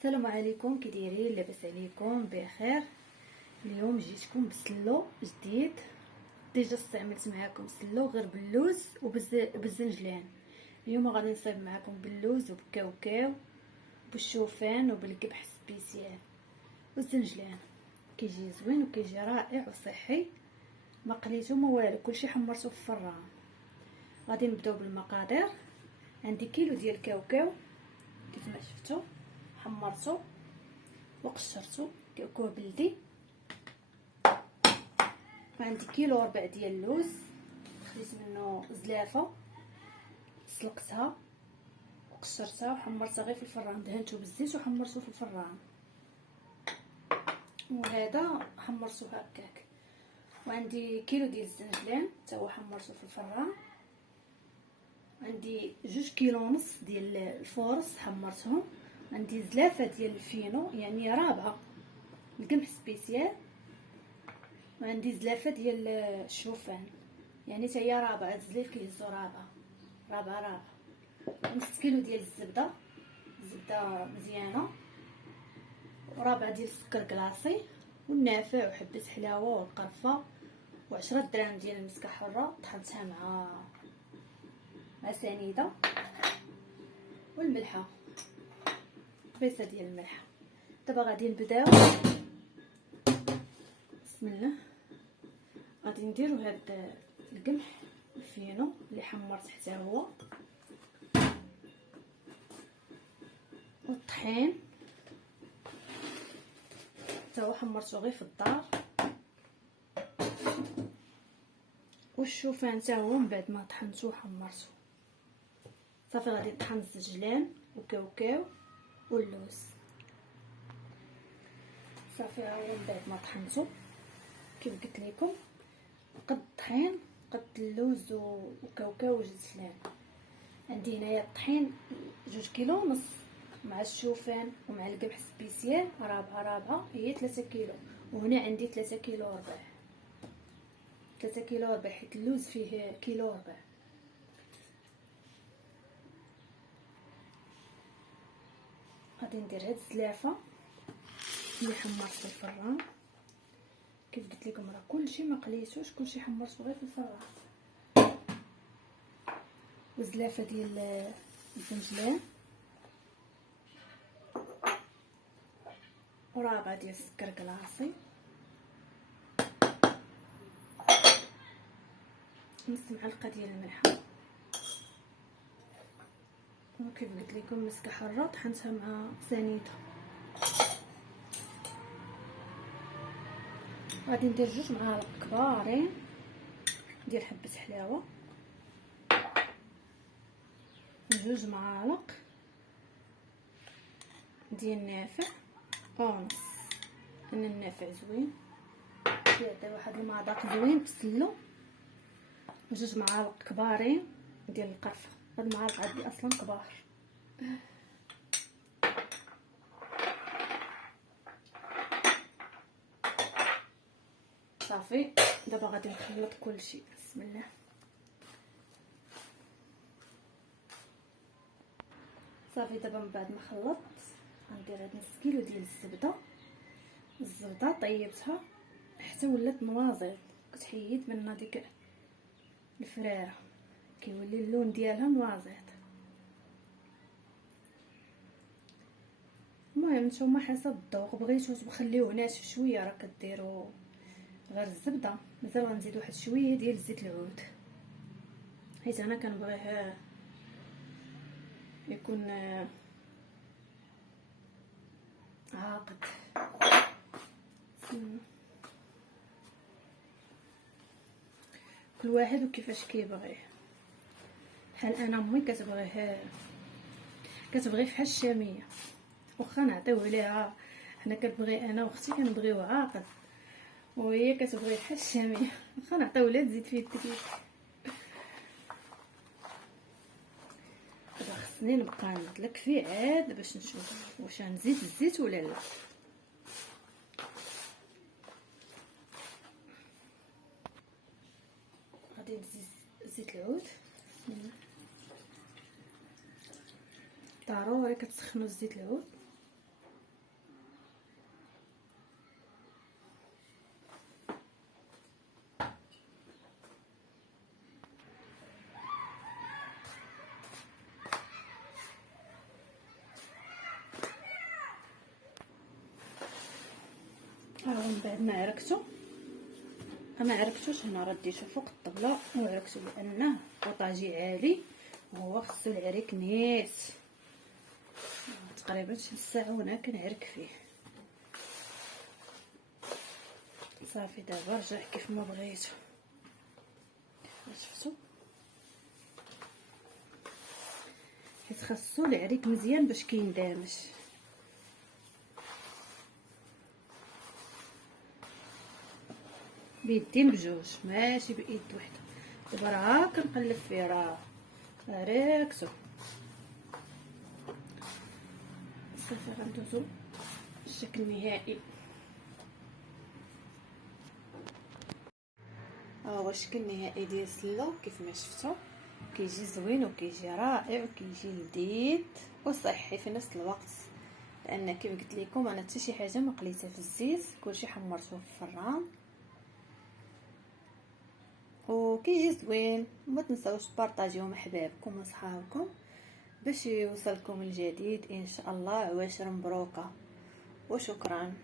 السلام عليكم، كي دايرين؟ لاباس عليكم؟ بخير. اليوم جيتكم بسلو جديد. ديجا استعملت معاكم سلو غير باللوز وبالزنجلان. اليوم غادي نصايب معاكم باللوز وبكاوكاو بالشوفان وبالقبح سبيسيال والزنجلان. كيجي زوين وكيجي رائع وصحي، ما قليتو ما والو، كلشي حمرتو في الفران. غادي نبداو بالمقادير. عندي كيلو ديال الكاوكاو كيف ما شفتوا، حمرتو وقشرتو كاوكاو بلدي. وعندي كيلو وربع ديال اللوز، خليت منه زلافه، سلقتها وقشرتها وحمرتها غير في الفران، دهنته بالزيت وحمرته في الفران، وهذا حمرته هكاك. وعندي كيلو ديال الزنجلان حتى هو حمرته في الفران. عندي 2.5 كيلو ديال الفورص حمرتهم. عندي زلافه ديال الفينو يعني رابعه القمح سبيسيال. وعندي زلافه ديال الشوفان يعني حتى هي رابعه، الزليف كيهزو رابعه. نص كيلو ديال الزبده مزيانه، ورابعه ديال السكر كلاصي والنافع وحبه حلاوه والقرفه، و10 دراهم ديال المسكه حره طحنتها مع سنيده، والملحه قبيصه ديال الملحه. دابا غادي نبداو. بسم الله. غادي نديرو هاد القمح الفينو اللي حمرت حتى هو، والطحين حتى هو حمرته غير في الدار، والشوفان حتى هو من بعد ما طحنته وحمرته. صافي غادي نطحن الزنجلان وكاوكاو واللوز. صافي ها هو من بعد ما طحنته كيف قلت لكم، قد الطحين قد اللوز وكاوكاو وزنجلان. عندي هنايا الطحين 2.5 كيلو مع الشوفان ومع القمح سبيسيال رابعه هي 3 كيلو. وهنا عندي 3 كيلو وربع، 3 كيلو وربع حيت اللوز فيه كيلو وربع. غادي ندير هاد الزلافه اللي حمرت في الفران. كيف قلت لكم راه كلشي ما قليتوش، كلشي حمرته غير في الفران. والزلافه ديال الزنجلان، ورابعه ديال السكر كلاصي، نص معلقه ديال الملحه، وكيف قلت لكم مسكه حره طحنتها مع سنيده. غادي ندير 2 معالق كبارين ديال حبه حلاوه، 2 معالق ديال النافع ونص، لان النافع زوين كيعطي واحد المذاق زوين بسلو. 2 معالق كبارين ديال القرفه، هاد المعالق عندي اصلا كبار. صافي دابا غادي نخلط كلشي. بسم الله. صافي دابا من بعد ما خلطت غندير هاد نص كيلو ديال الزبده طيبتها حتى ولات نواظر، كتحيد منها ديك الفراره كيولي اللون ديالها نواظر. المهم نتوما حسب الذوق، بغيتو تخليوه ناشف شويه راه كديروا غير الزبده. مازال غنزيد واحد شويه ديال زيت العود حيت انا كنبغيه يكون عاقد. كل واحد وكيفاش كيبغيه. بحال انا امي كتبغي فحال الشاميه، واخا نعطيوه ليها حنا كنبغي انا واختي كنبغيوه عاقد، وهي كتبغي فحال الشاميه واخا نعطيوه لها تزيد فيه الدقيق. دابا خصني نبقى نطلق فيه عاد باش نشوف واش غنزيد الزيت ولا لا. غادي نزيد زيت العود. بسم الله. ضروري كتسخنوا زيت العود من بعد ما عركتو ما عركتوش هنا راه ديتو فوق الطبله وعركتو لانه بوطاجي عالي وهو خصو العريك نيت. تقريبا شي ساعه وانا كنعرك فيه. صافي دابا رجع كيف ما بغيتو. شفتو حيت خاصو العريك مزيان باش كيندمج. بيدين بجوج ماشي بايد وحده. دابا راه كنقلب فيه راه ريكسو. صافي غندوزو الشكل النهائي. ها هو الشكل النهائي ديال السلو كيف ما شفتوا. كيجي زوين وكيجي رائع وكيجي لذيذ وصحي في نفس الوقت، لان كيف قلت لكم انا حتى شي حاجه ما قليتها في الزيت، كلشي حمرته في الفران وكيجي زوين. وما تنساوش تبارطاجيوه مع حبابكم وصحابكم باش يوصلكم الجديد ان شاء الله. عواشر مبروكه وشكرا.